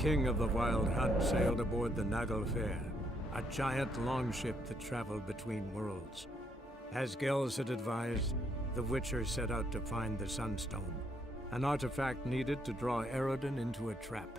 king of the Wild Hunt sailed aboard the Naglfar, a giant longship that traveled between worlds. As Gels had advised, the Witcher set out to find the Sunstone, an artifact needed to draw Eredin into a trap.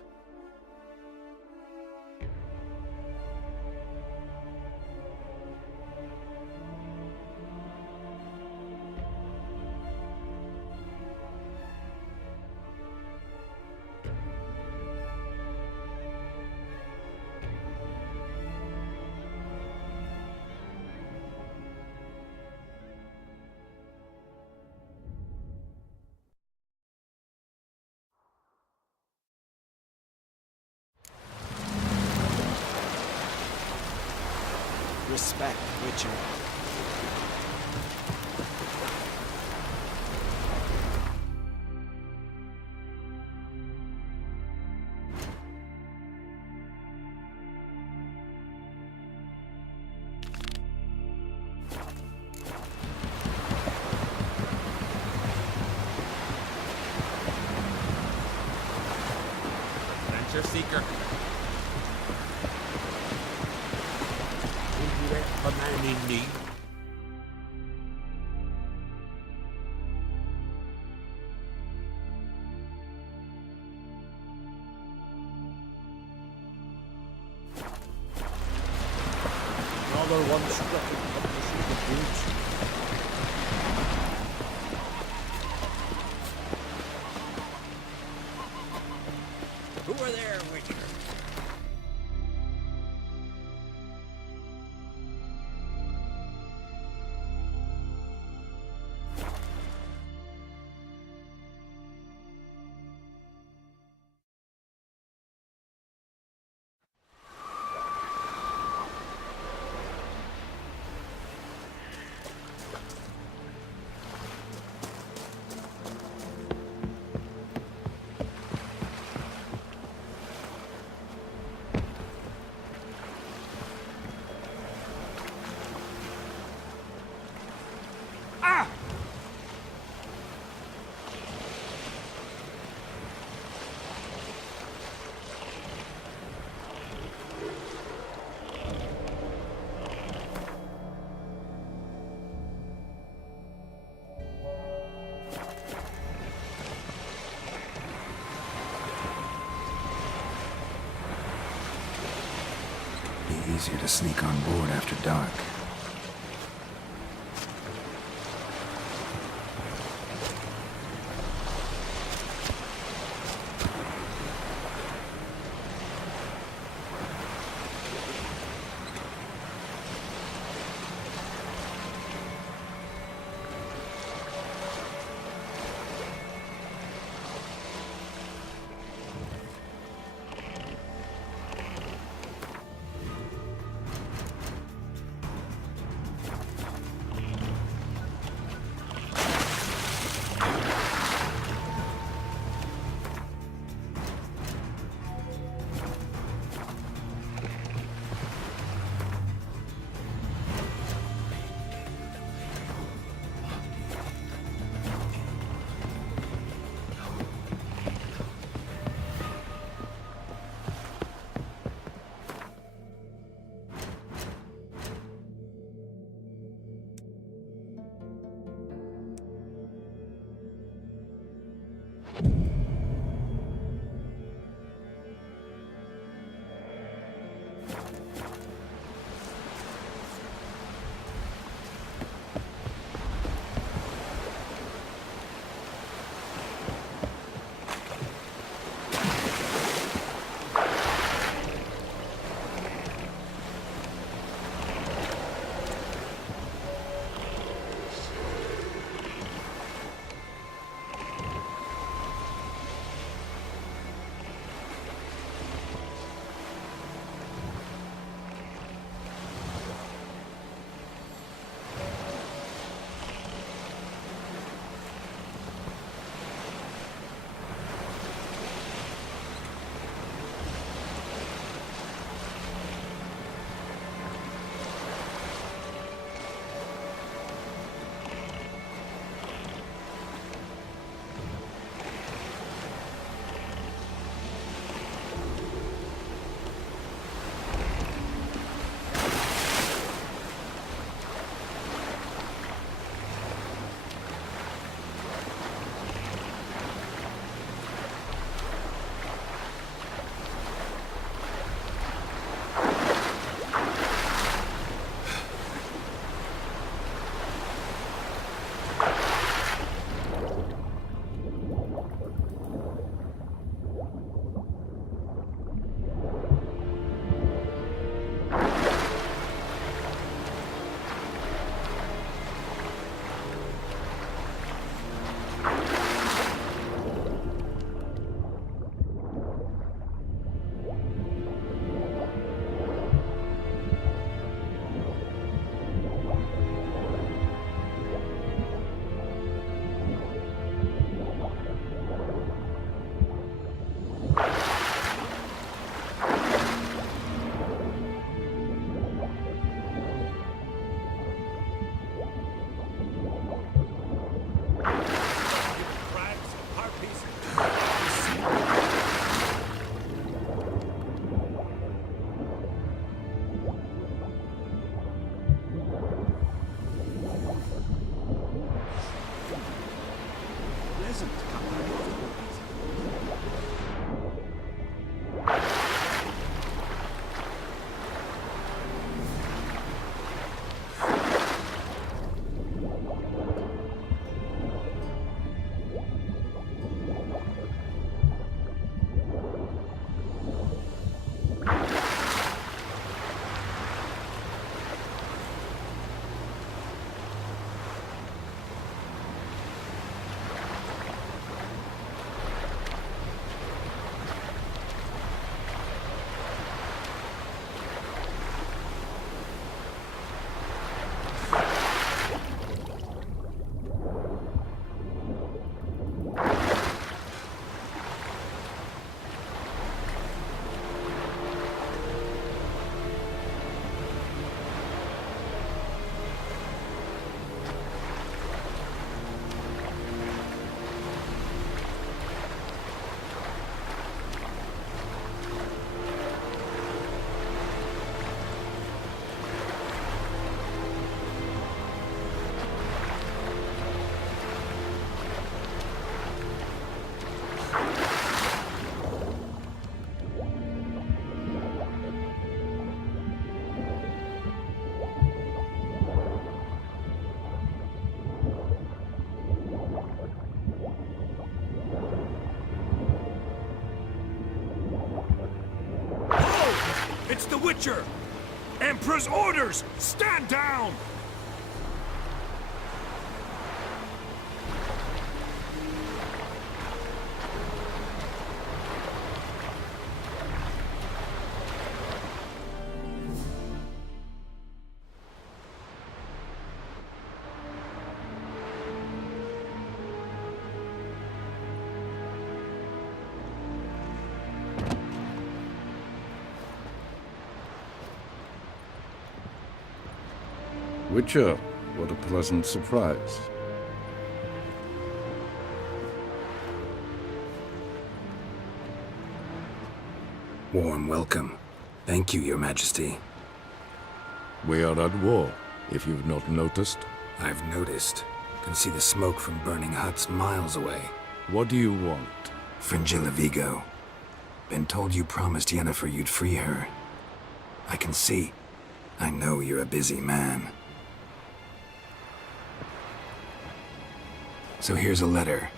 Respect, Witcher. Adventure seeker. A man in need. Another one struck in publishing the boots. Who are there, Witcher? Easier to sneak on board after dark. Witcher! Emperor's orders! Stand down! Witcher, what a pleasant surprise. Warm welcome. Thank you, Your Majesty. We are at war, if you've not noticed. I've noticed. Can see the smoke from burning huts miles away. What do you want? Fringilla Vigo. Been told you promised Yennefer you'd free her. I can see. I know you're a busy man. So here's a letter.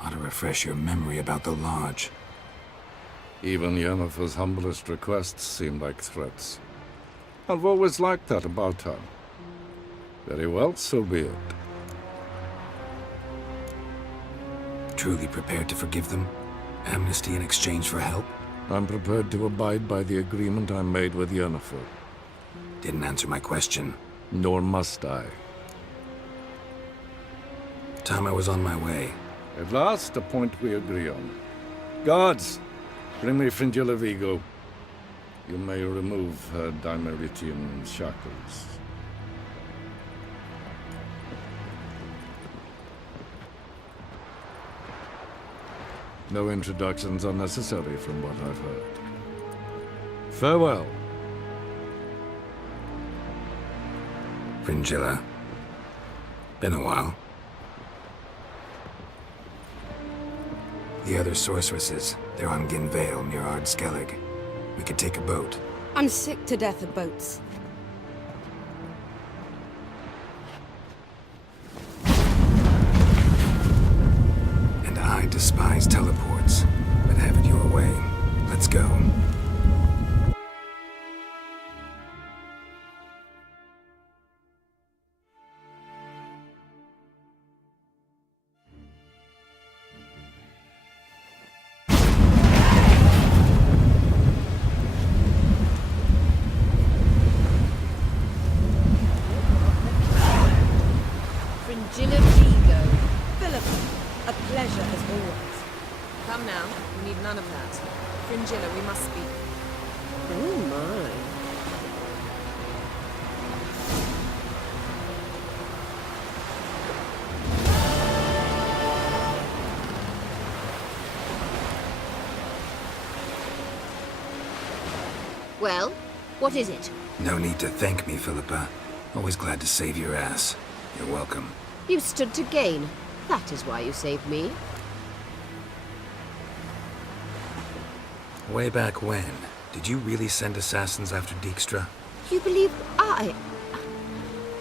Ought to refresh your memory about the Lodge. Even Yennefer's humblest requests seem like threats. I've always liked that about her. Very well, so be it. Truly prepared to forgive them? Amnesty in exchange for help? I'm prepared to abide by the agreement I made with Yennefer. Didn't answer my question. Nor must I. Time I was on my way. At last, a point we agree on. Guards, bring me Fringilla Vigo. You may remove her Dimeritian shackles. No introductions are necessary from what I've heard. Farewell. Fringilla. Been a while. The other sorceresses, they're on Ginvale near Ard-Skellig. We could take a boat. I'm sick to death of boats. And I despise teleports, but have it your way. Let's go. Fringilla Vigo. Philip, a pleasure as always. Come now, we need none of that. Fringilla, we must speak. Oh my. Well, what is it? No need to thank me, Philippa. Always glad to save your ass. You're welcome. You stood to gain. That is why you saved me. Way back when, did you really send assassins after Dijkstra? You believe I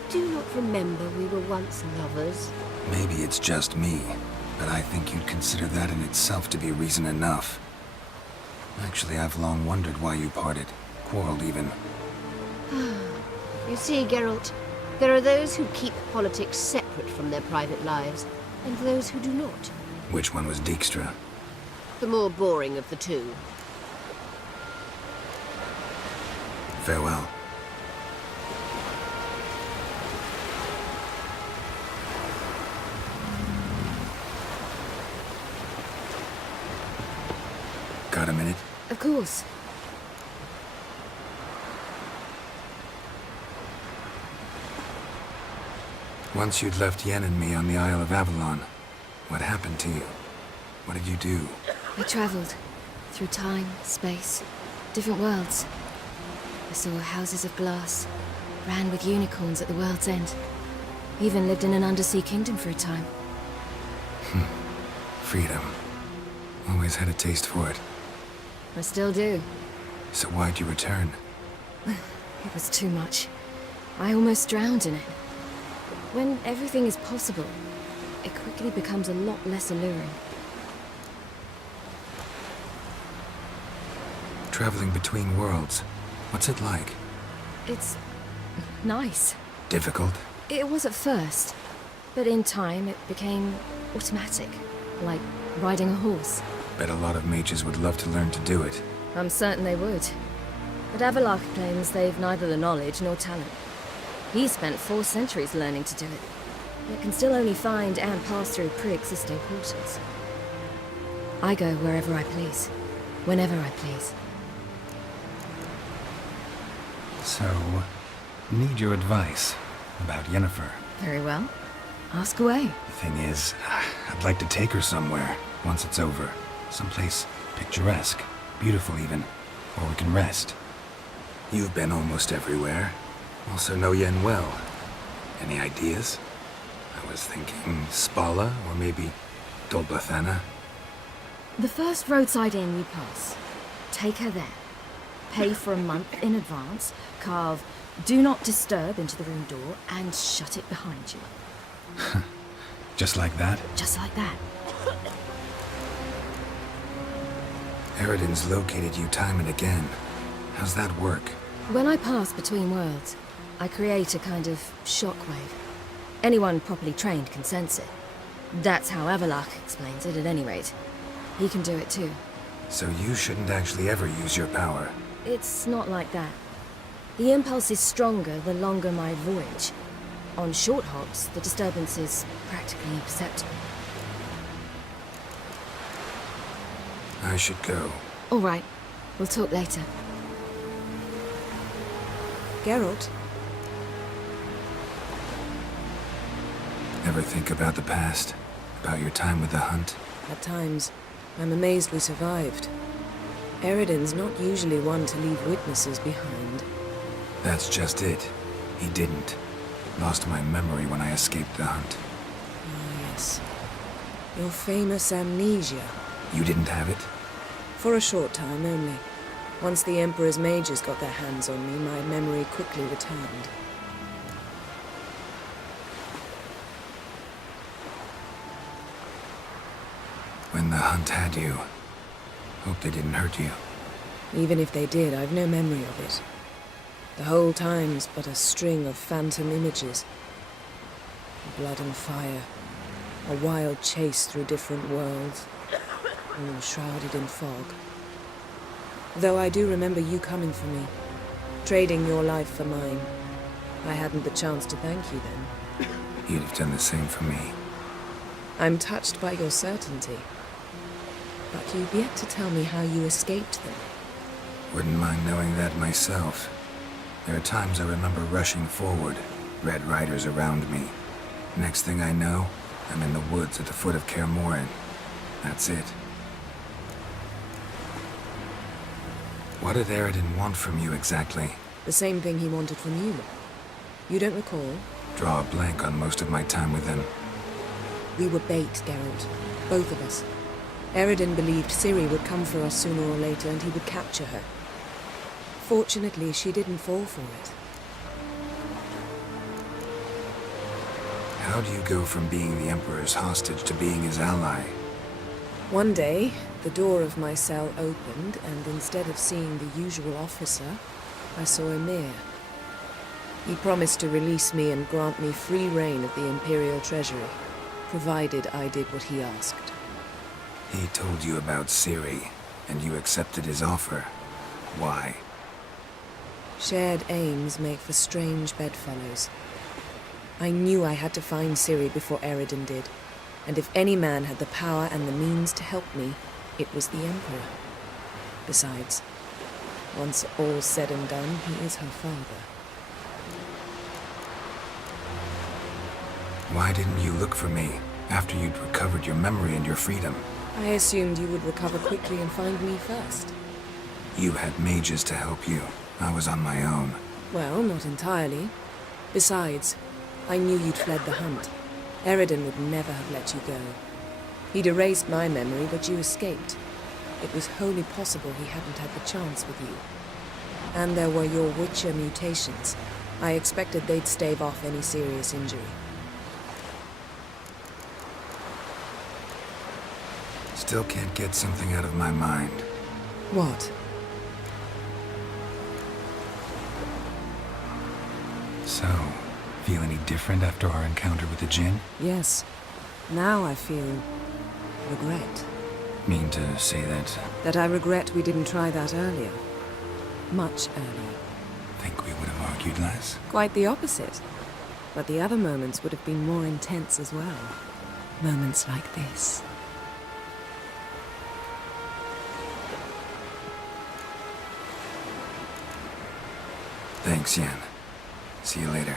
do not remember we were once lovers? Maybe it's just me, but I think you'd consider that in itself to be reason enough. Actually, I've long wondered why you parted. Quarreled even. You see, Geralt, there are those who keep politics separate from their private lives, and those who do not. Which one was Dijkstra? The more boring of the two. Farewell. Got a minute? Of course. Once you'd left Yen and me on the Isle of Avalon, what happened to you? What did you do? I traveled through time, space, different worlds. I saw houses of glass, ran with unicorns at the world's end. Even lived in an undersea kingdom for a time. Freedom. Always had a taste for it. I still do. So why'd you return? It was too much. I almost drowned in it. When everything is possible, it quickly becomes a lot less alluring. Traveling between worlds. What's it like? It's nice. Difficult? It was at first, but in time it became automatic, like riding a horse. Bet a lot of mages would love to learn to do it. I'm certain they would. But Avallac'h claims they've neither the knowledge nor talent. He spent 4 centuries learning to do it, yet can still only find and pass through pre-existing portals. I go wherever I please, whenever I please. So, need your advice about Yennefer. Very well. Ask away. The thing is, I'd like to take her somewhere once it's over. Someplace picturesque, beautiful even, where we can rest. You've been almost everywhere. Also know Yen well. Any ideas? I was thinking Spala, or maybe Dol Blathanna. The first roadside inn you pass. Take her there. Pay for a month in advance, carve "Do Not Disturb" into the room door, and shut it behind you. Just like that? Just like that. Eridan's located you time and again. How's that work? When I pass between worlds, I create a kind of shockwave. Anyone properly trained can sense it. That's how Avallac'h explains it, at any rate. He can do it too. So you shouldn't actually ever use your power. It's not like that. The impulse is stronger the longer my voyage. On short hops, the disturbance is practically imperceptible. I should go. All right. We'll talk later. Geralt, Ever think about the past? About your time with the hunt? at times, I'm amazed we survived. Eridan's not usually one to leave witnesses behind. That's just it. He didn't. Lost my memory when I escaped the hunt. Ah, yes. Your famous amnesia. You didn't have it? For a short time only. Once the Emperor's mages got their hands on me, my memory quickly returned. When the hunt had you. Hope they didn't hurt you. Even if they did, I've no memory of it. The whole time's but a string of phantom images. Blood and fire. A wild chase through different worlds. All shrouded in fog. Though I do remember you coming for me. Trading your life for mine. I hadn't the chance to thank you then. You'd have done the same for me. I'm touched by your certainty. But you've yet to tell me how you escaped them. Wouldn't mind knowing that myself. There are times I remember rushing forward, Red Riders around me. Next thing I know, I'm in the woods at the foot of Kaer Morhen. That's it. What did Eridan want from you exactly? The same thing he wanted from you. You don't recall? Draw a blank on most of my time with him. We were bait, Geralt. Both of us. Eridan believed Ciri would come for us sooner or later and he would capture her. Fortunately, she didn't fall for it. How do you go from being the Emperor's hostage to being his ally? One day, the door of my cell opened, and instead of seeing the usual officer, I saw Emir. He promised to release me and grant me free reign of the Imperial Treasury, provided I did what he asked. He told you about Ciri, and you accepted his offer. Why? Shared aims make for strange bedfellows. I knew I had to find Ciri before Eridan did, and if any man had the power and the means to help me, it was the Emperor. Besides, once all's said and done, he is her father. Why didn't you look for me after you'd recovered your memory and your freedom? I assumed you would recover quickly and find me first. You had mages to help you. I was on my own. Well, not entirely. Besides, I knew you'd fled the hunt. Eridan would never have let you go. He'd erased my memory, but you escaped. It was wholly possible he hadn't had the chance with you. And there were your Witcher mutations. I expected they'd stave off any serious injury. Still can't get something out of my mind. What? So, feel any different after our encounter with the Jinn? Yes. Now I feel regret. Mean to say that? That I regret we didn't try that earlier. Much earlier. Think we would have argued less? Quite the opposite. But the other moments would have been more intense as well. Moments like this. Thanks, Yan. See you later.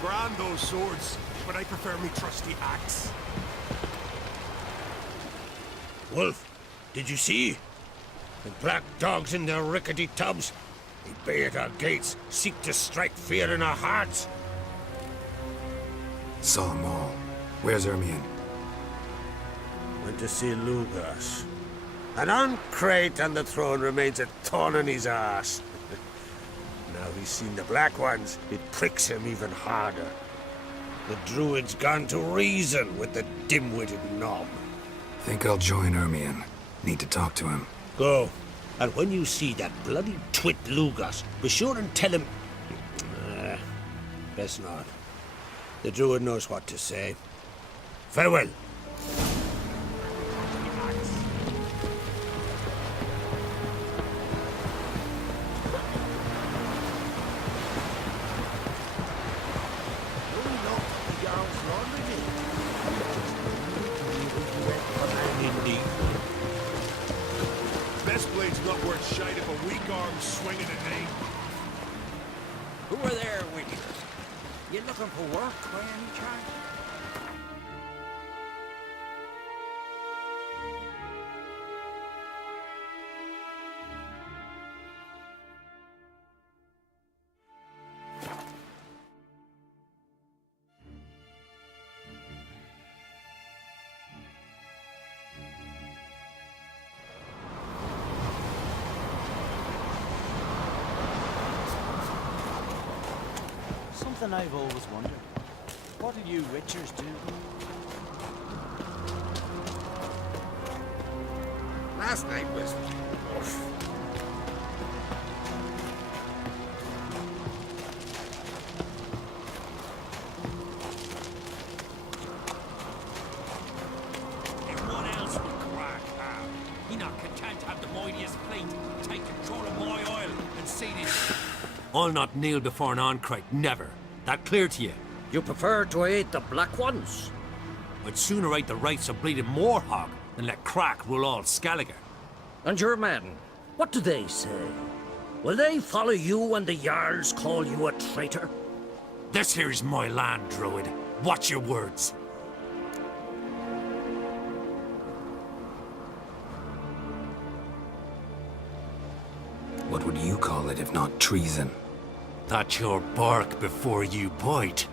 Grand those swords, but I prefer me trusty axe. Wolf, did you see? The black dogs in their rickety tubs. They bay at our gates, seek to strike fear in our hearts. Saw 'em all. Where's Ermion? Went to see Lugas. And on Crate on the throne remains a thorn in his arse. Now he's seen the Black Ones, it pricks him even harder. The Druid's gone to reason with the dim-witted knob. Think I'll join Ermion. Need to talk to him. Go. And when you see that bloody twit Lugas, be sure and tell him... best not. The Druid knows what to say. Farewell. Best blade's not worth shite if a weak arm's swinging at me. Who are there with you? You looking for work by any chance? Something I've always wondered. What do you Richards do? Last night was... Everyone else will crack out. He not content to have the mightiest fleet take control of my oil and see this. I'll not kneel before an Oncrite, never. That clear to you? You prefer to aid the Black Ones? I'd sooner aid the rights of bleeding Moorhog than let Crack rule all Skellige. And your men, what do they say? Will they follow you when the Jarls call you a traitor? This here's my land, Druid. Watch your words. What would you call it if not treason? That's your bark before you bite.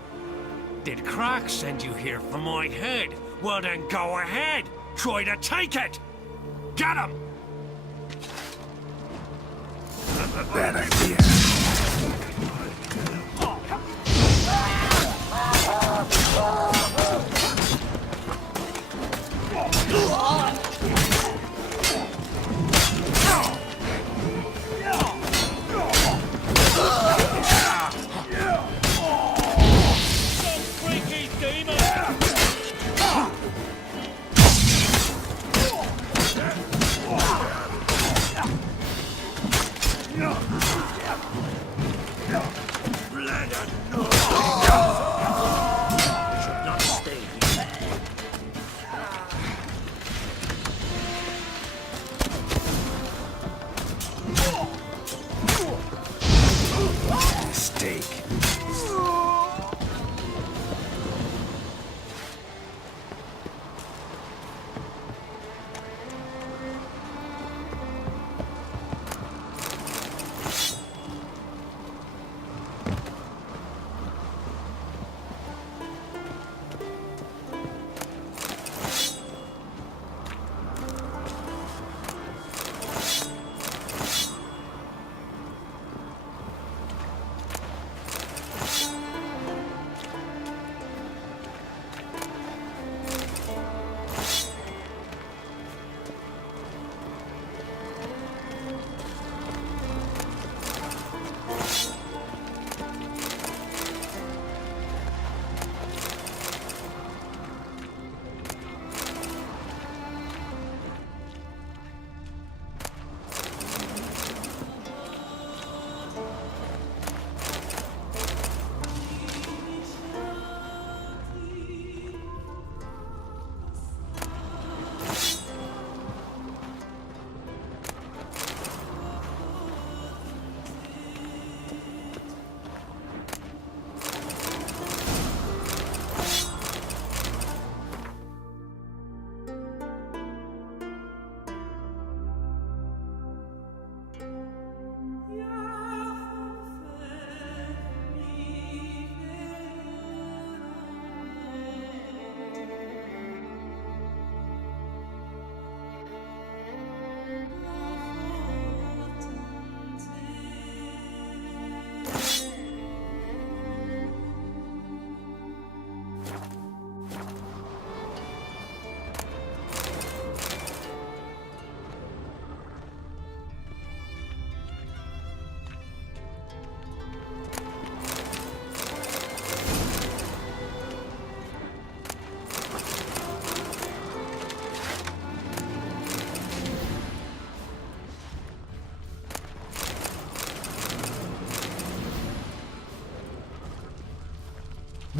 Did Crack send you here for my head? Well then go ahead. Try to take it. Get him! Bad idea.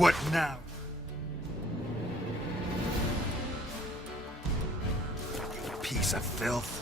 What now? Piece of filth.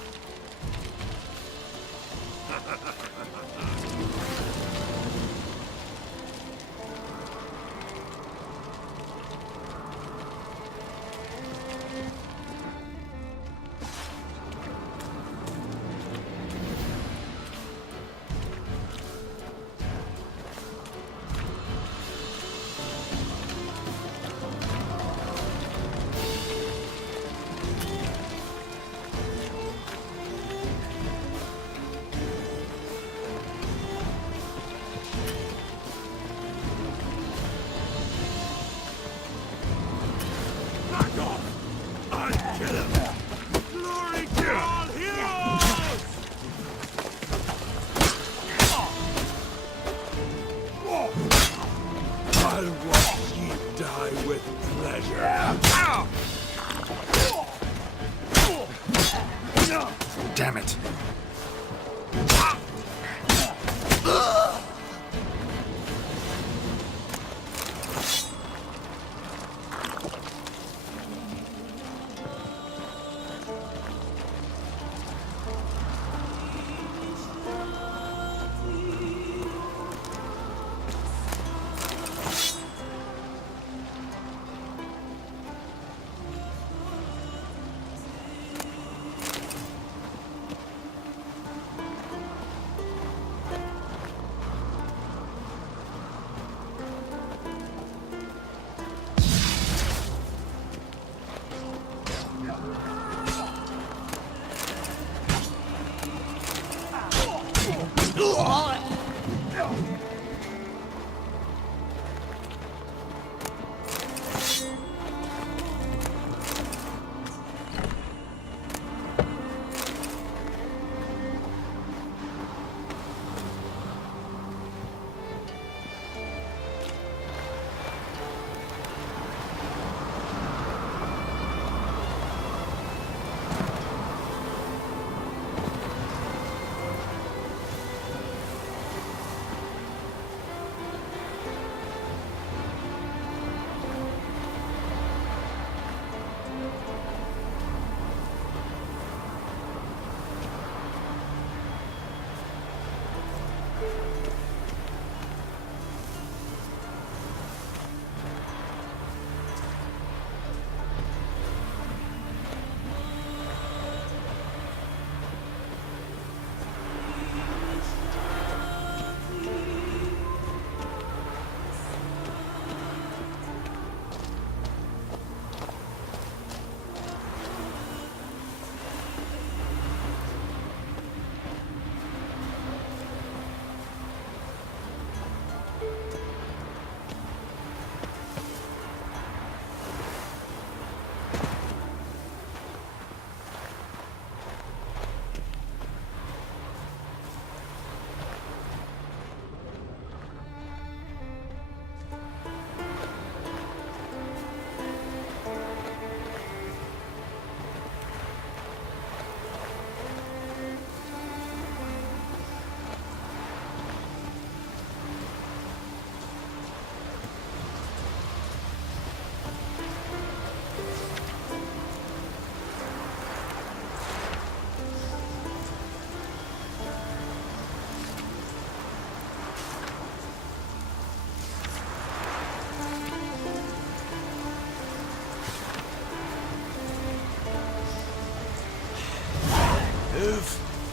Damn it.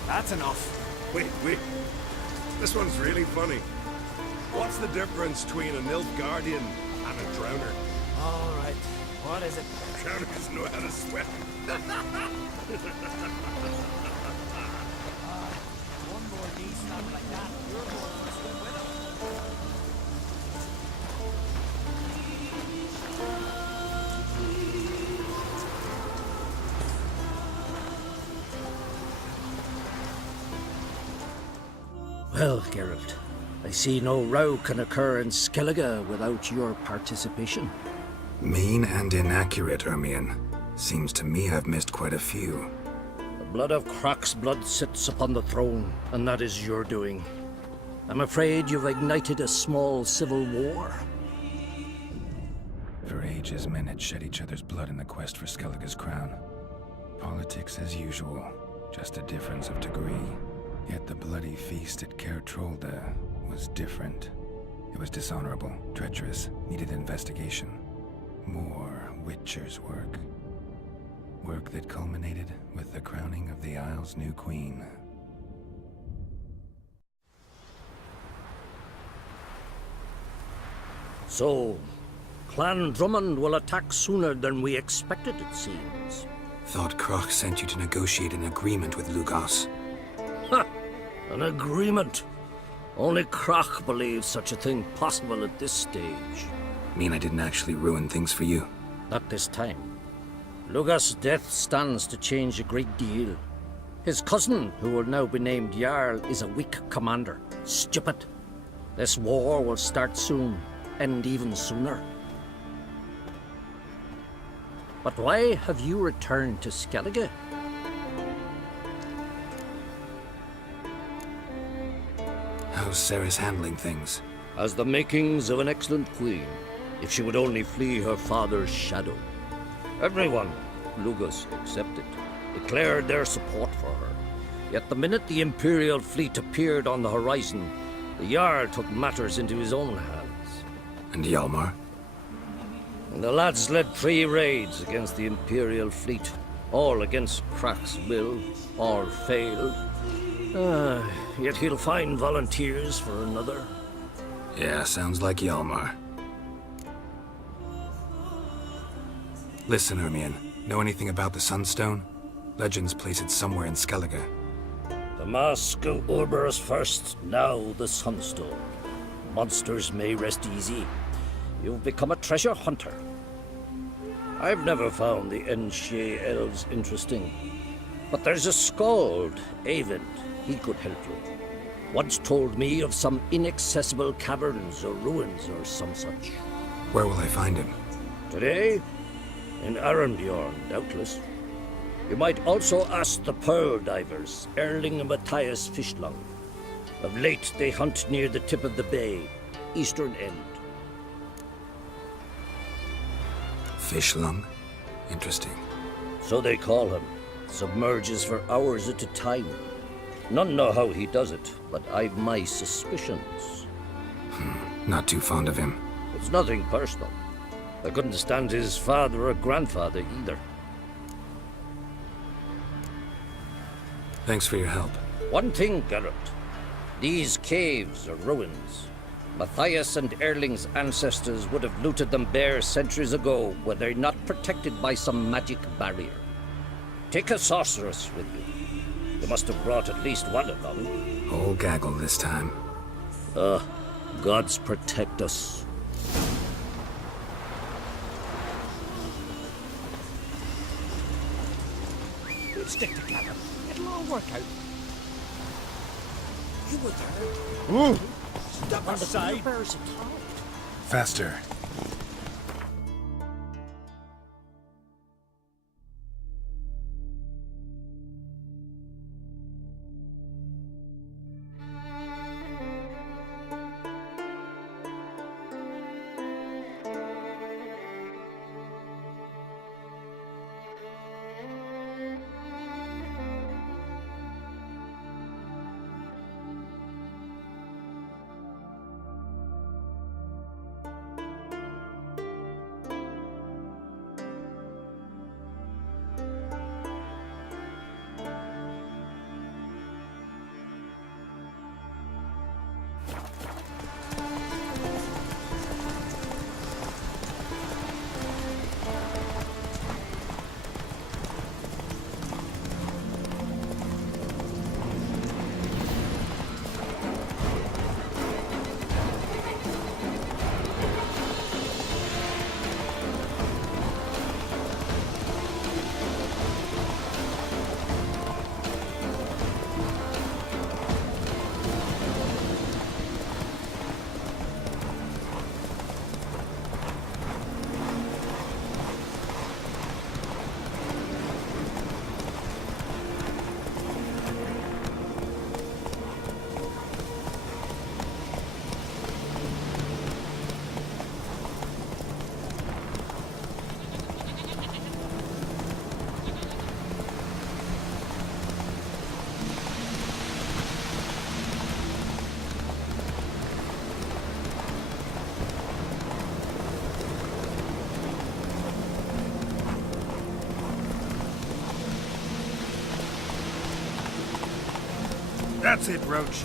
That's enough. Wait. This one's really funny. What's the difference between a Nilfgaardian and a drowner? All right. What is it? Drowners know how to swim. One more knee snap like that, you're going for a swim with him. Well, Geralt, I see no row can occur in Skellige without your participation. Mean and inaccurate, Ermion. Seems to me I've missed quite a few. The blood of Croc's blood sits upon the throne, and that is your doing. I'm afraid you've ignited a small civil war. Centuries men had shed each other's blood in the quest for Skellige's crown. Politics as usual, just a difference of degree. Yet the bloody feast at Caer Trolda was different. It was dishonorable, treacherous, needed investigation. More Witcher's work. Work that culminated with the crowning of the Isle's new queen. So, Clan Drummond will attack sooner than we expected, it seems. Thought Kroch sent you to negotiate an agreement with Lugos. Ha! An agreement? Only Kroch believes such a thing possible at this stage. Mean I didn't actually ruin things for you? Not this time. Lugos' death stands to change a great deal. His cousin, who will now be named Jarl, is a weak commander. Stupid. This war will start soon, end even sooner. But why have you returned to Skellige? How's Ceres handling things? Has the makings of an excellent queen, if she would only flee her father's shadow. Everyone, Lugos excepted, declared their support for her. Yet the minute the Imperial fleet appeared on the horizon, the Jarl took matters into his own hands. And Hjalmar? And the lads led 3 raids against the Imperial fleet, all against Krach's will, all failed. Yet he'll find volunteers for another. Yeah, sounds like Hjalmar. Listen, Ermion, know anything about the Sunstone? Legends place it somewhere in Skellige. The mask of Ouroboros first, now the Sunstone. Monsters may rest easy. You've become a treasure hunter. I've never found the Enshe elves interesting. But there's a skald, Eyvind. He could help you. Once told me of some inaccessible caverns or ruins or some such. Where will I find him? Today? In Arnbjorn, doubtless. You might also ask the pearl divers, Erling and Matthias Fishlung. Of late, they hunt near the tip of the bay, eastern end. Fishlung? Interesting. So they call him. Submerges for hours at a time. None know how he does it, but I've my suspicions. Not too fond of him. It's nothing personal. I couldn't stand his father or grandfather either. Thanks for your help. One thing, Geralt. These caves are ruins. Matthias and Erling's ancestors would have looted them bare centuries ago were they not protected by some magic barrier. Take a sorceress with you. You must have brought at least one along. Whole gaggle this time. Gods protect us. We'll stick together. It'll all work out. You were there. Step aside. Faster. That's it, Roach.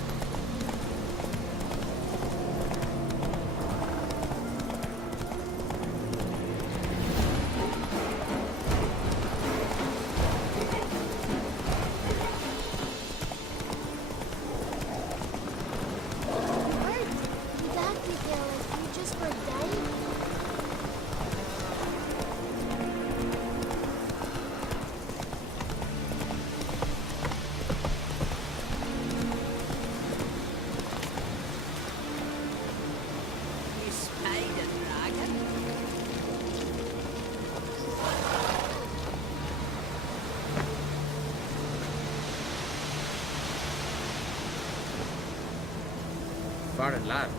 Foreign lad.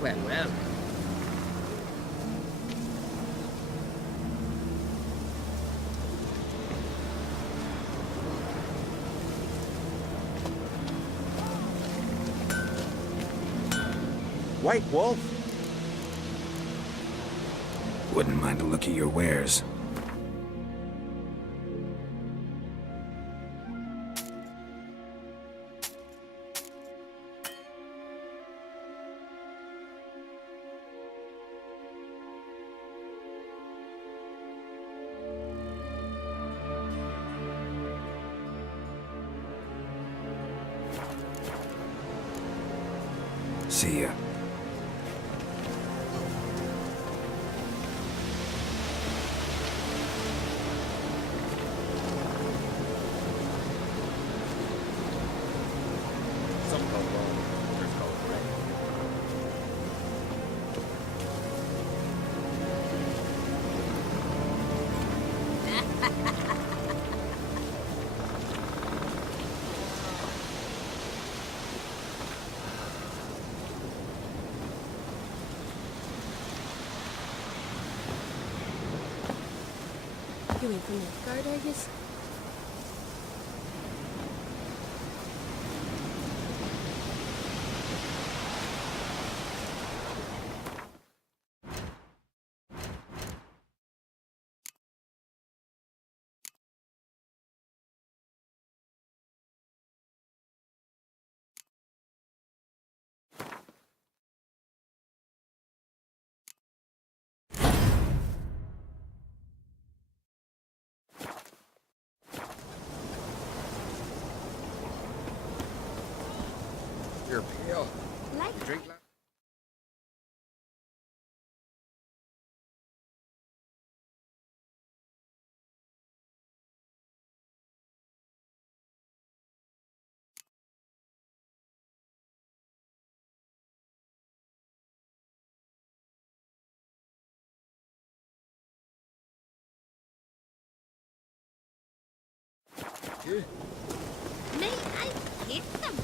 Well, well. White Wolf? Wouldn't mind a look at your wares. See ya. Some go wrong, others go right. You ain't from Nilfgaard, are you? You're pale. Like You drink, lad? May I hit them?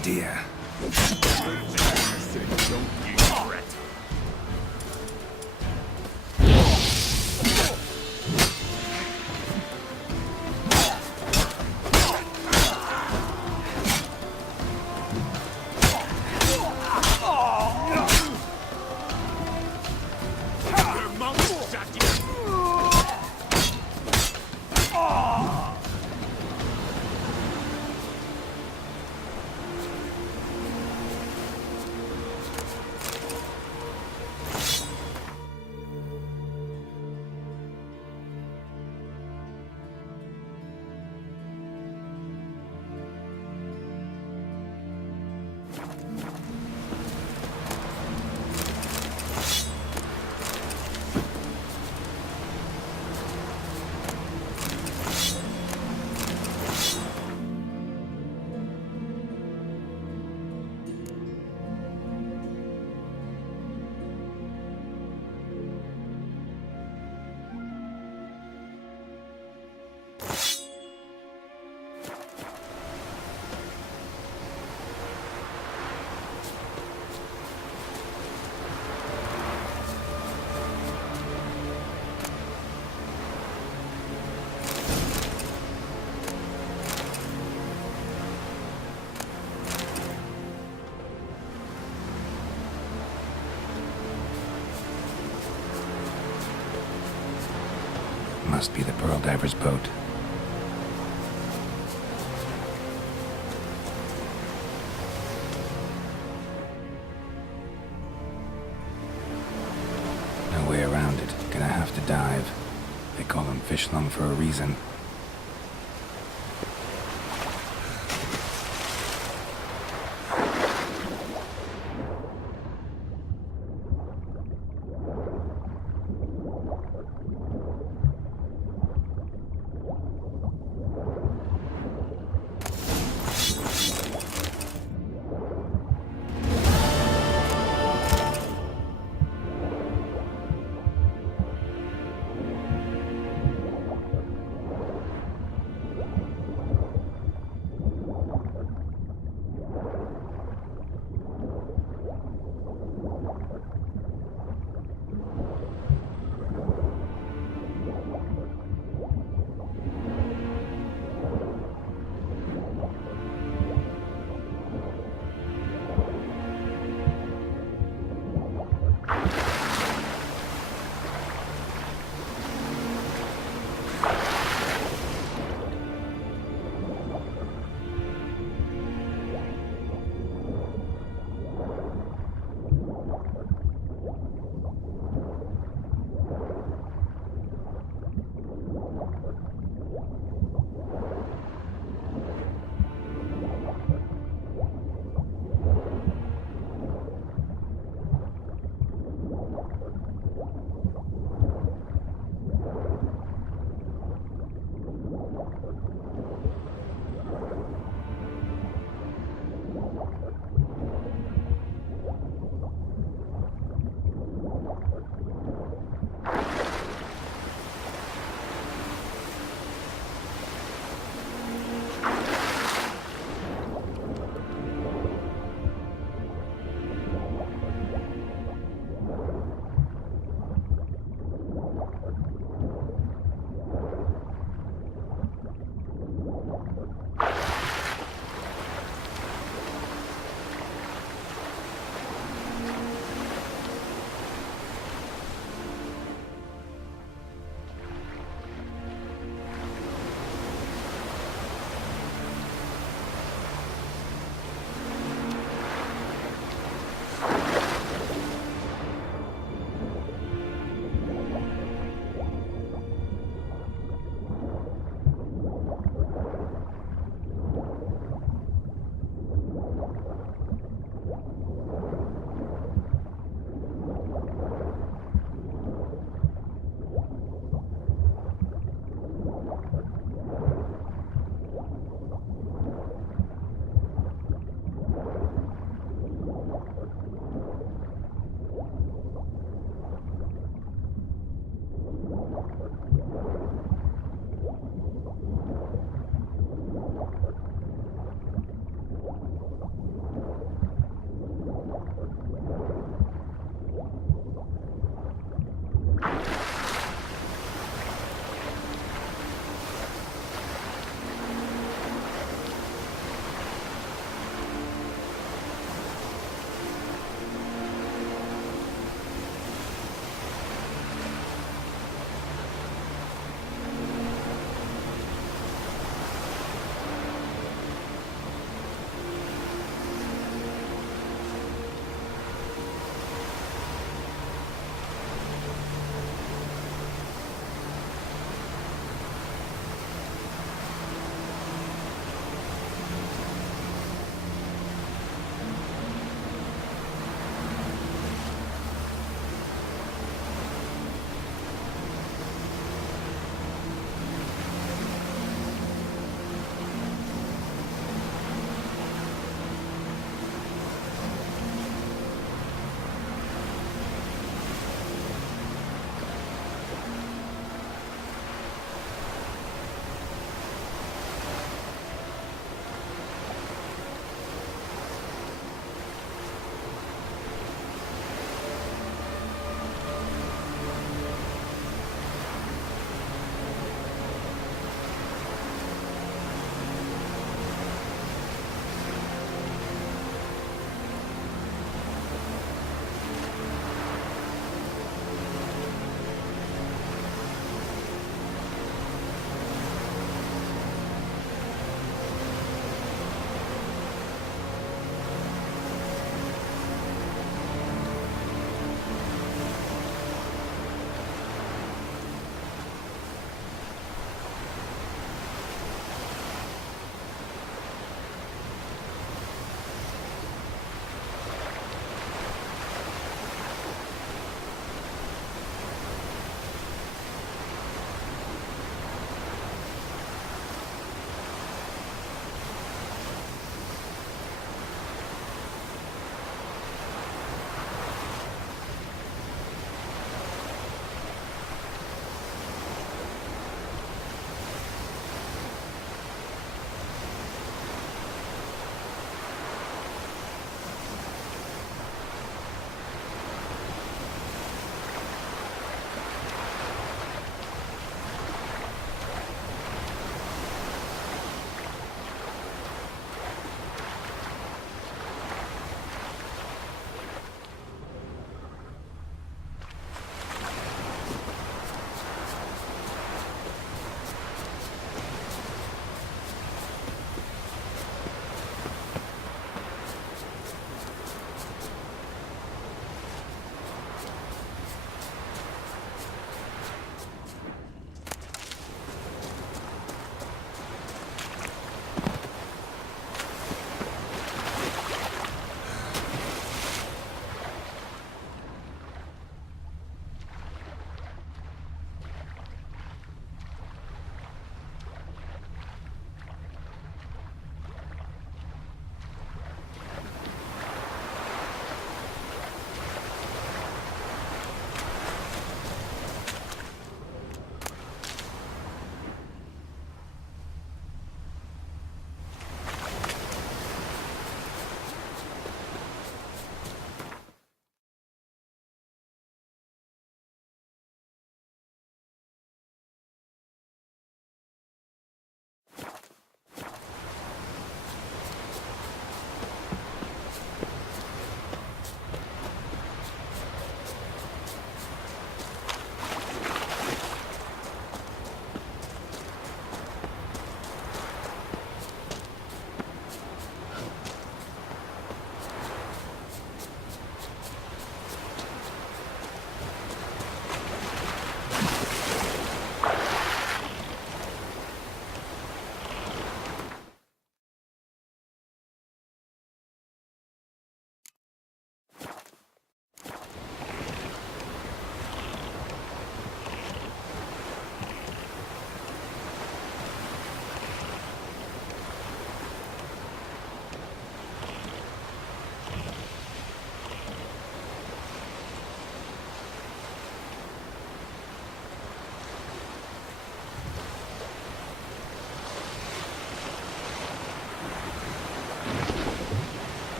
idea. Must be the Pearl Diver's boat. No way around it. Gonna have to dive. They call them fish lung for a reason.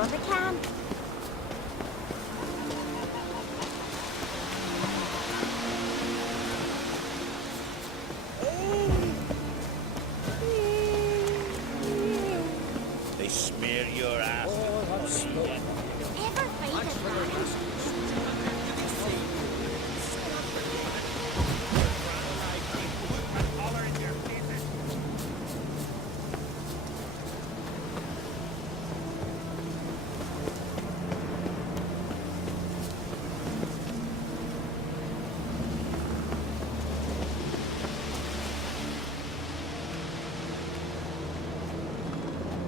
sure they can. They smear your ass with honey. Ever faded man?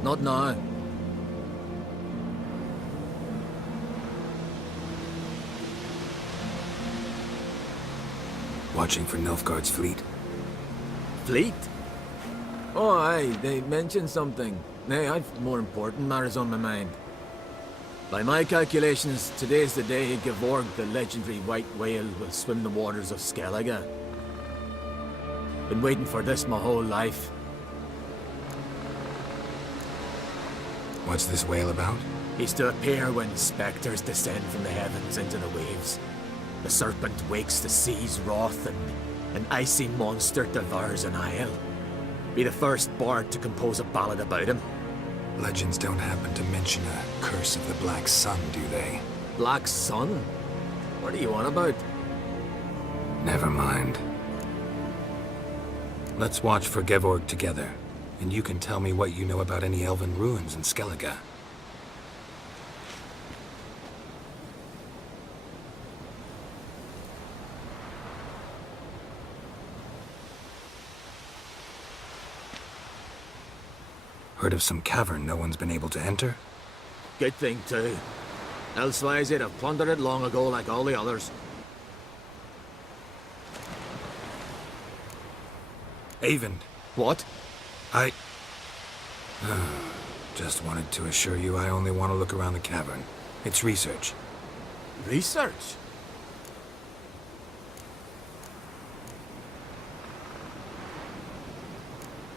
Not now. Watching for Nilfgaard's fleet. Fleet? Oh, aye, they mentioned something. Nay, I've more important matters on my mind. By my calculations, today's the day GeForce, the legendary white whale, will swim the waters of Skellige. Been waiting for this my whole life. What's this whale about? He's to appear when spectres descend from the heavens into the waves. The serpent wakes the sea's wrath, and an icy monster devours an isle. Be the first bard to compose a ballad about him. Legends don't happen to mention a curse of the Black Sun, do they? Black Sun? What are you on about? Never mind. Let's watch for GeForce together, and you can tell me what you know about any elven ruins in Skellige. Heard of some cavern no one's been able to enter? Good thing, too. Elsewise, they'd have plundered it long ago like all the others. Avon. What? I... Just wanted to assure you I only want to look around the cavern. It's research. Research?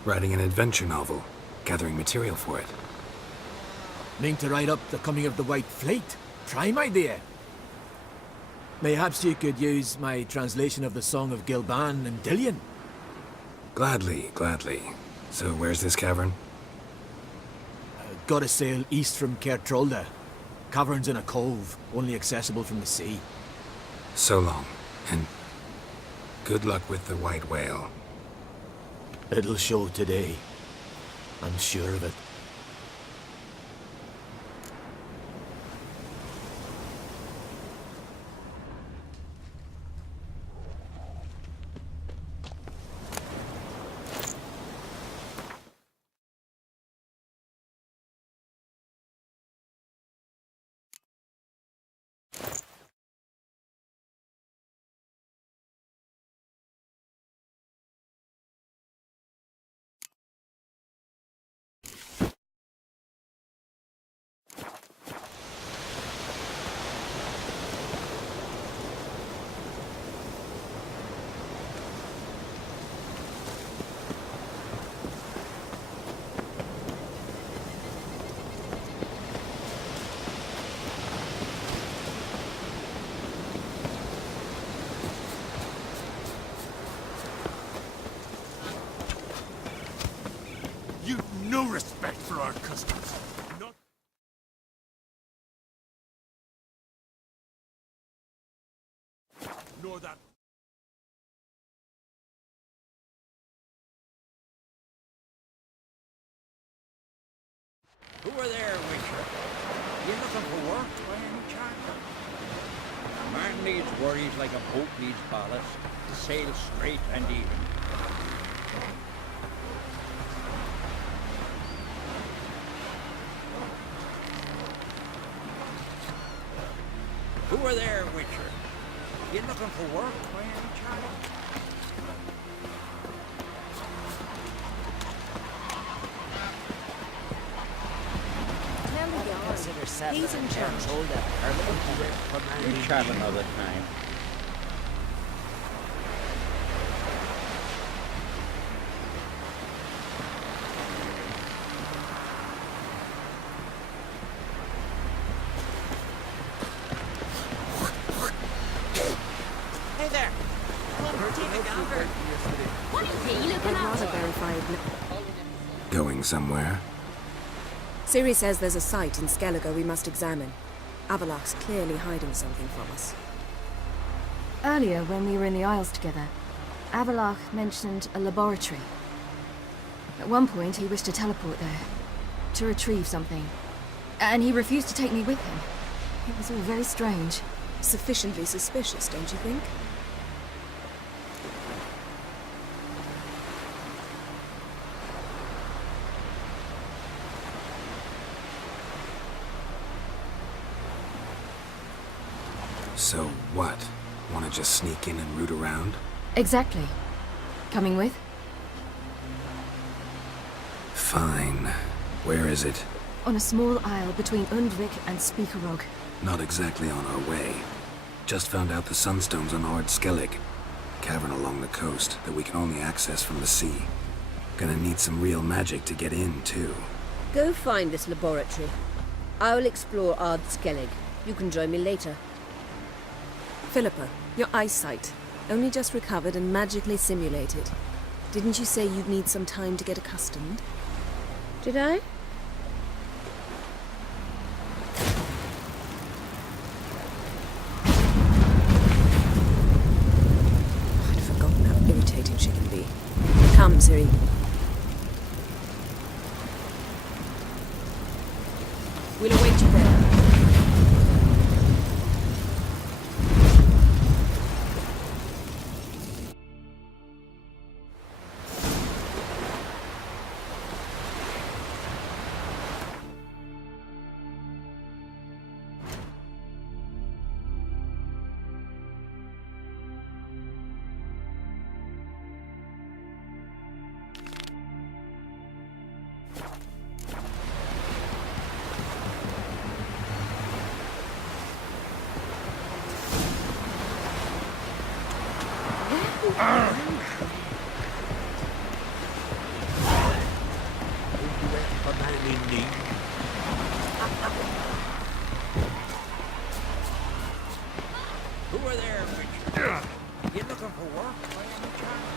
Writing an adventure novel. Gathering material for it. Mean to write up the coming of the White Fleet? Prime idea. Mayhaps you could use my translation of the Song of Gilban and Dillion? Gladly, gladly. So where's this cavern? Gotta sail east from Kertrolda. Cavern's in a cove, only accessible from the sea. So long, and good luck with the white whale. It'll show today. I'm sure of it. You've no respect for our customs. Not... Nor that... Who are there, Witcher? You looking for work by any chance? A man needs worries like a boat needs ballast to sail straight and even. Who are there, Witcher? You looking for work by any chance? He's in charge. We'll chat another time. going somewhere. Ciri says there's a site in Skellige we must examine. Avalok's clearly hiding something from us. Earlier, when we were in the Isles together, Avalok mentioned a laboratory. At one point, he wished to teleport there, to retrieve something. And he refused to take me with him. It was all very strange. Sufficiently suspicious, don't you think? So what? Want to just sneak in and root around? Exactly. Coming with? Fine. Where is it? On a small isle between Undvik and Speakerog. Not exactly on our way. Just found out the sunstones on Ard Skellig. Cavern along the coast that we can only access from the sea. Gonna need some real magic to get in, too. Go find this laboratory. I will explore Ard Skellig. You can join me later. Philippa, your eyesight. Only just recovered and magically simulated. Didn't you say you'd need some time to get accustomed? Did I? I'd forgotten how irritating she can be. Come, Ciri. We'll await you there. Who are there, Richard? You looking for work by any chance?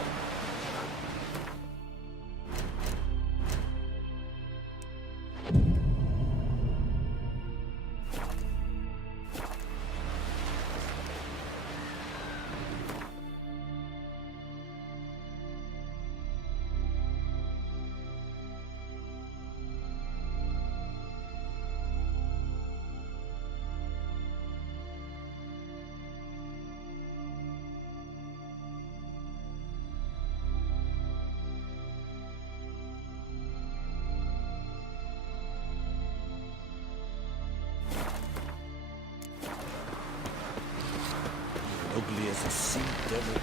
Ugly as a sea devil.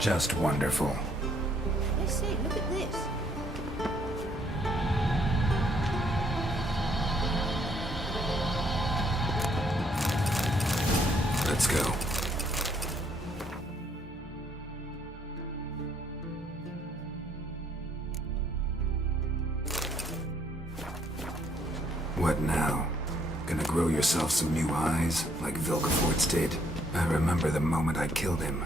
Just wonderful. I say, look at this. Let's go. What now? Gonna grow yourself some new eyes, like Vilgefortz did? I remember the moment I killed him.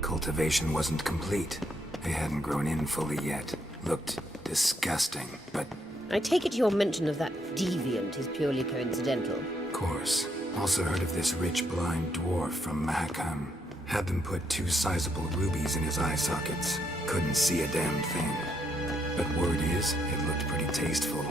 Cultivation wasn't complete. They hadn't grown in fully yet. Looked disgusting, but... I take it your mention of that deviant is purely coincidental. Of course. Also heard of this rich blind dwarf from Mahakam. Had them put 2 sizable rubies in his eye sockets. Couldn't see a damn thing. But word is, it looked pretty tasteful.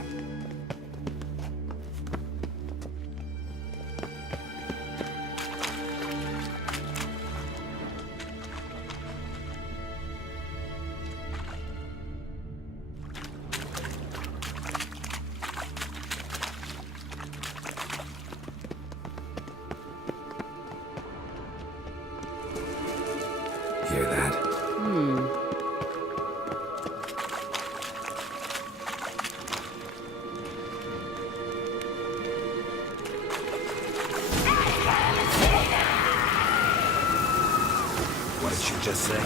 Hear that? What did she just say?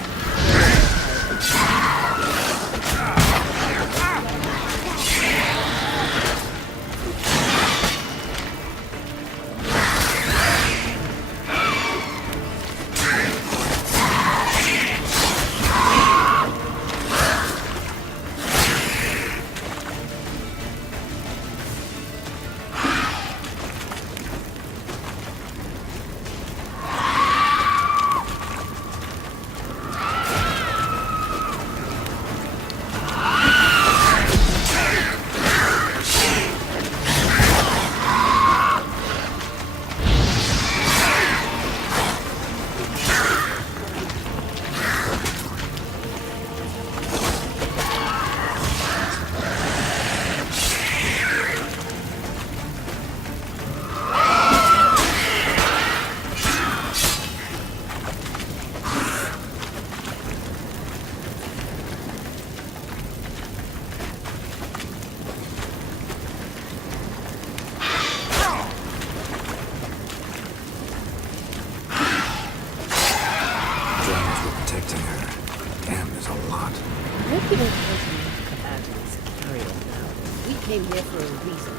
Came here for a reason.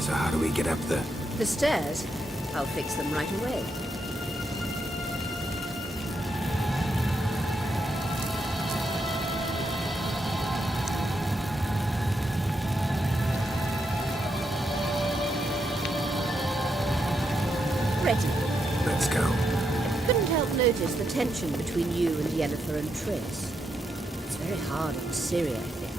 So how do we get up the... The stairs? I'll fix them right away. Ready. Let's go. Couldn't help notice the tension between you and Yennefer and Triss. It's very hard on Ciri, I think.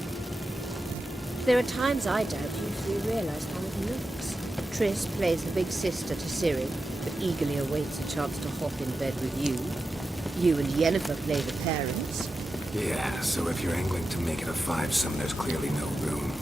There are times I doubt you if you realize how it looks. Triss plays the big sister to Ciri, but eagerly awaits a chance to hop in bed with you. You and Yennefer play the parents. Yeah, so if you're angling to make it a fivesome, there's clearly no room.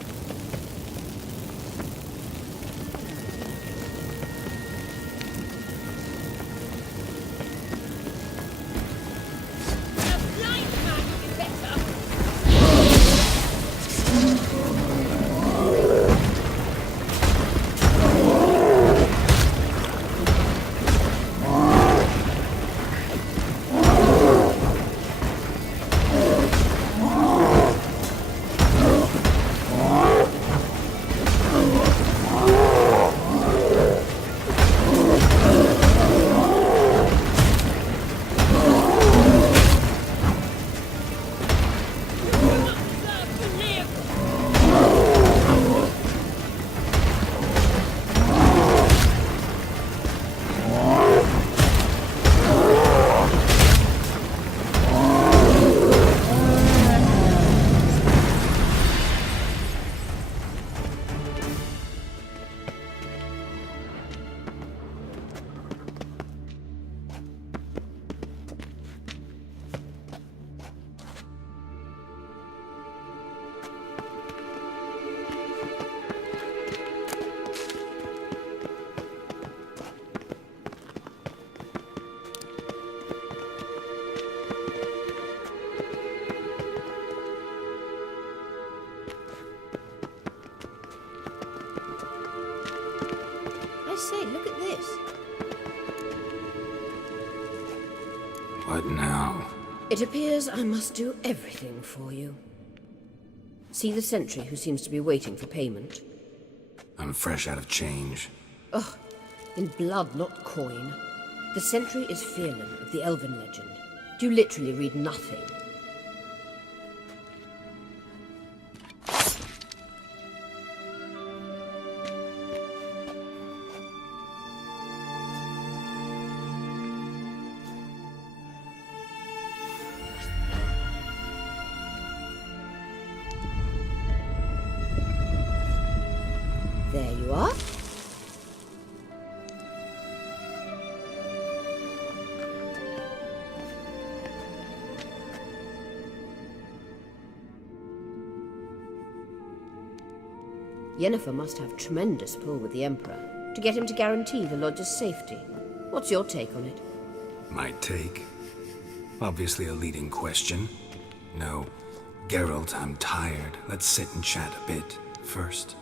say, look at this. What now? It appears I must do everything for you. See the sentry who seems to be waiting for payment? I'm fresh out of change. Ugh, in blood, not coin. The sentry is Fearlan of the Elven legend. You literally read nothing. There you are. Yennefer must have tremendous pull with the Emperor to get him to guarantee the Lodge's safety. What's your take on it? My take? Obviously a leading question. No. Geralt, I'm tired. Let's sit and chat a bit first.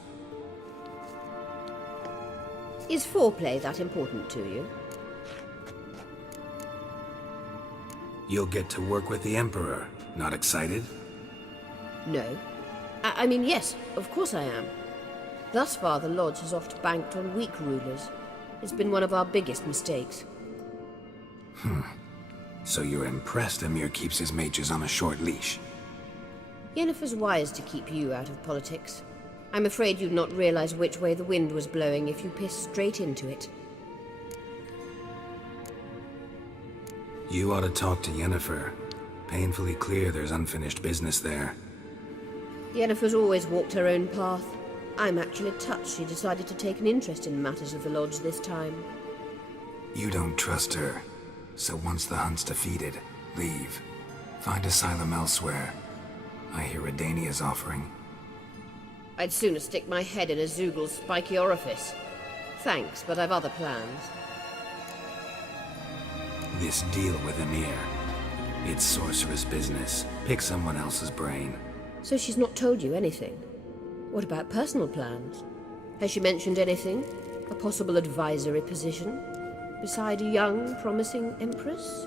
Is foreplay that important to you? You'll get to work with the Emperor. Not excited? No. I mean, yes, of course I am. Thus far, the Lodge has oft banked on weak rulers. It's been one of our biggest mistakes. So you're impressed Emir keeps his mages on a short leash? Yennefer's wise to keep you out of politics. I'm afraid you'd not realize which way the wind was blowing if you pissed straight into it. You ought to talk to Yennefer. Painfully clear there's unfinished business there. Yennefer's always walked her own path. I'm actually touched she decided to take an interest in matters of the Lodge this time. You don't trust her. So once the hunt's defeated, leave. Find asylum elsewhere. I hear Redania's offering. I'd sooner stick my head in a Zoogl's spiky orifice. Thanks, but I've other plans. This deal with Emir. It's sorceress business. Pick someone else's brain. So she's not told you anything? What about personal plans? Has she mentioned anything? A possible advisory position? Beside a young, promising empress?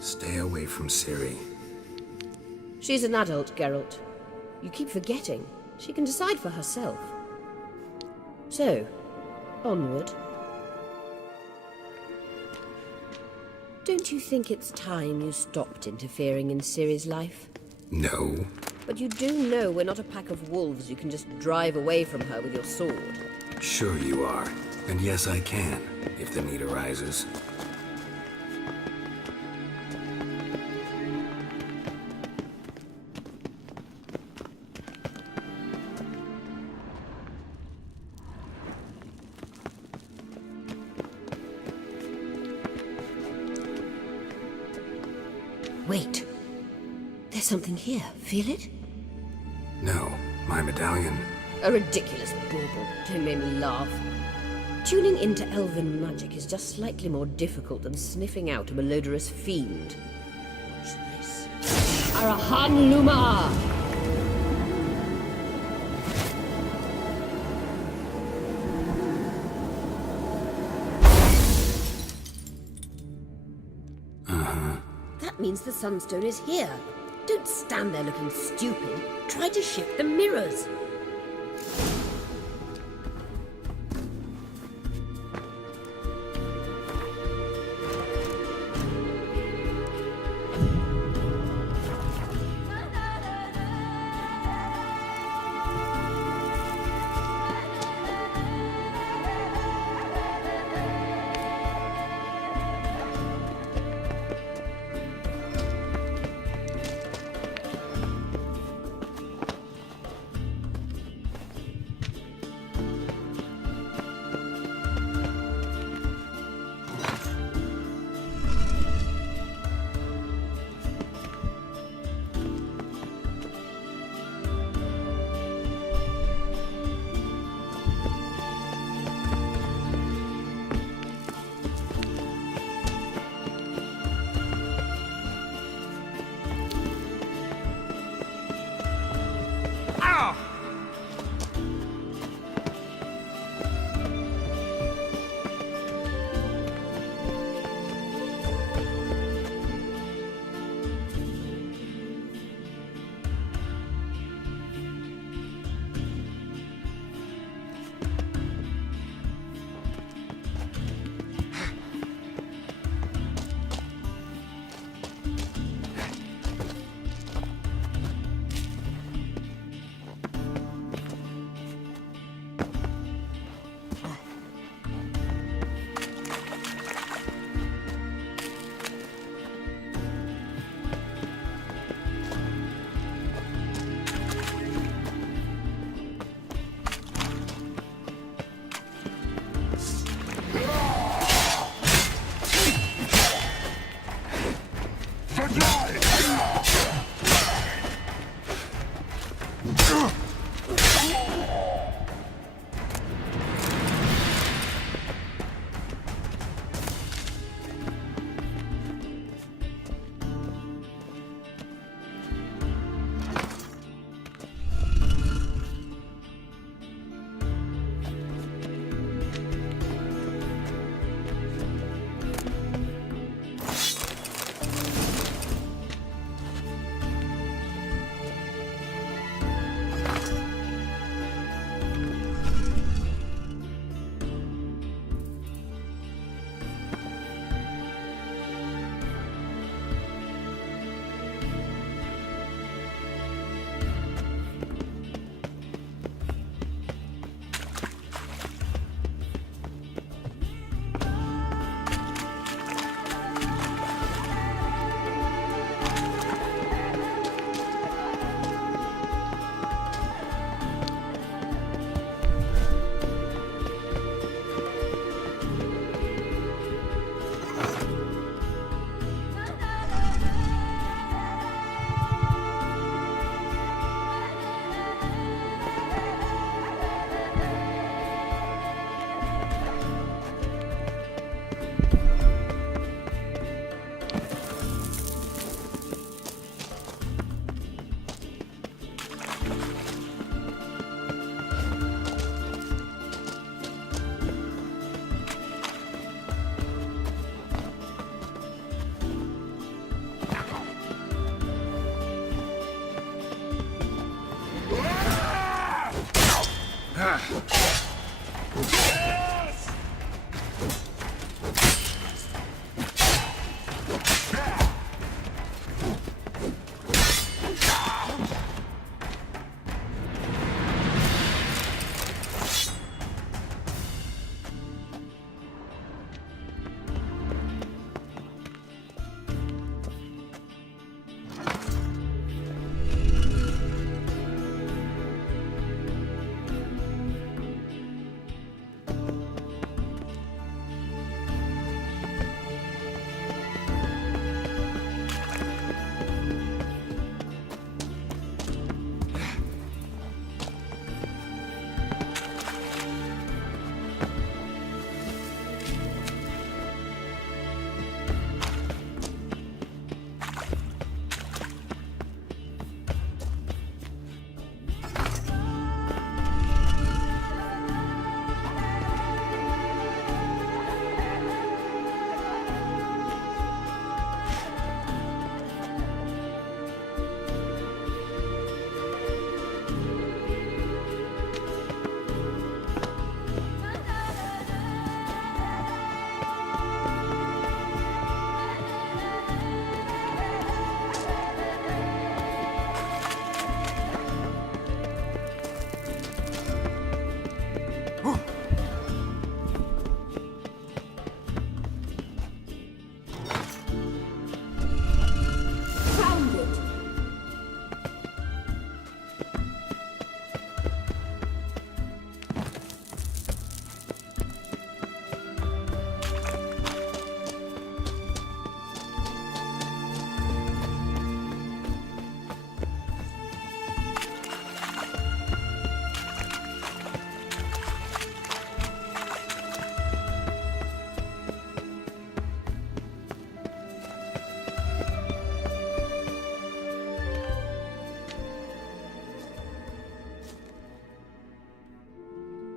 Stay away from Ciri. She's an adult, Geralt. You keep forgetting. She can decide for herself. So, onward. Don't you think it's time you stopped interfering in Ciri's life? No. But you do know we're not a pack of wolves you can just drive away from her with your sword. Sure you are. And yes, I can, if the need arises. Wait. There's something here. Feel it? No, my medallion. A ridiculous bauble. Don't make me laugh. Tuning into elven magic is just slightly more difficult than sniffing out a malodorous fiend. Watch this. Arahan Luma! That means the Sunstone is here. Don't stand there looking stupid. Try to shift the mirrors.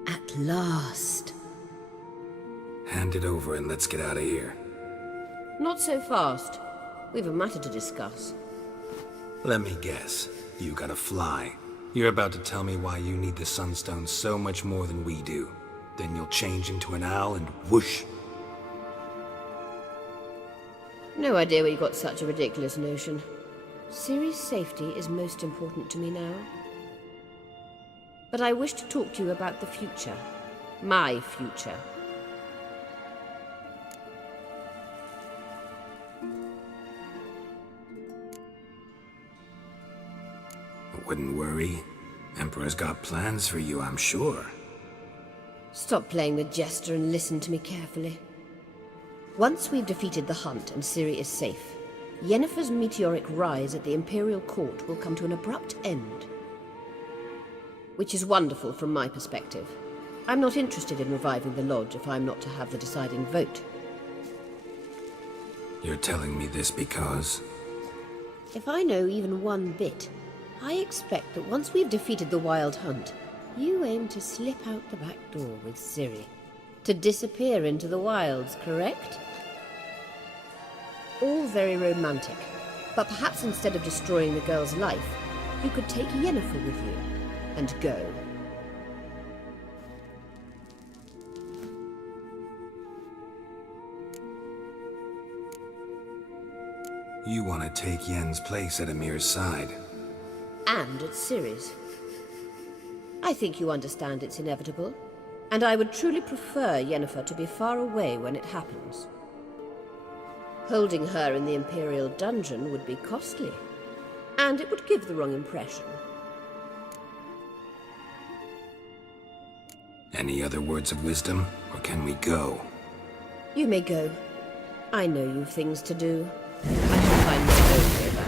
At last. Hand it over and let's get out of here. Not so fast. We've a matter to discuss. Let me guess. You gotta fly. You're about to tell me why you need the Sunstone so much more than we do. Then you'll change into an owl and whoosh. No idea where you got such a ridiculous notion. Ciri's safety is most important to me now. But I wish to talk to you about the future. My future. Wouldn't worry. Emperor's got plans for you, I'm sure. Stop playing the jester and listen to me carefully. Once we've defeated the hunt and Ciri is safe, Yennefer's meteoric rise at the Imperial Court will come to an abrupt end. Which is wonderful from my perspective. I'm not interested in reviving the Lodge if I'm not to have the deciding vote. You're telling me this because... If I know even one bit, I expect that once we've defeated the Wild Hunt, you aim to slip out the back door with Ciri. To disappear into the wilds, correct? All very romantic, but perhaps instead of destroying the girl's life, you could take Yennefer with you, and go. You want to take Yen's place at Amir's side. And at Ciri's. I think you understand it's inevitable, and I would truly prefer Yennefer to be far away when it happens. Holding her in the Imperial dungeon would be costly, and it would give the wrong impression. Any other words of wisdom, or can we go? You may go. I know you've things to do. I shall find my own way back.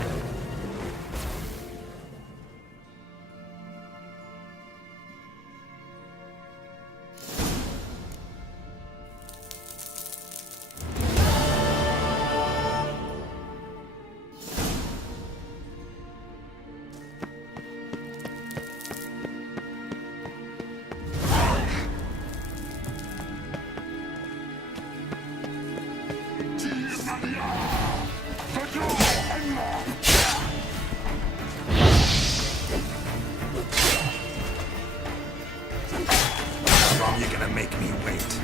gonna make me wait.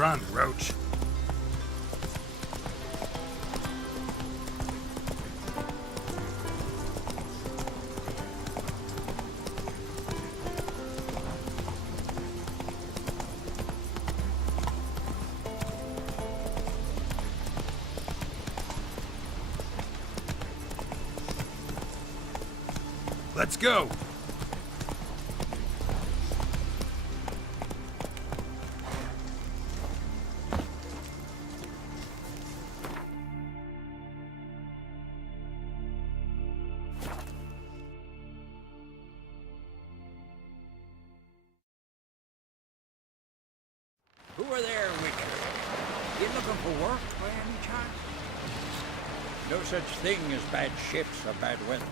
Run, Roach. Let's go! Who are there, Wicked? You looking for work by any chance? No such thing as bad ships or bad weather.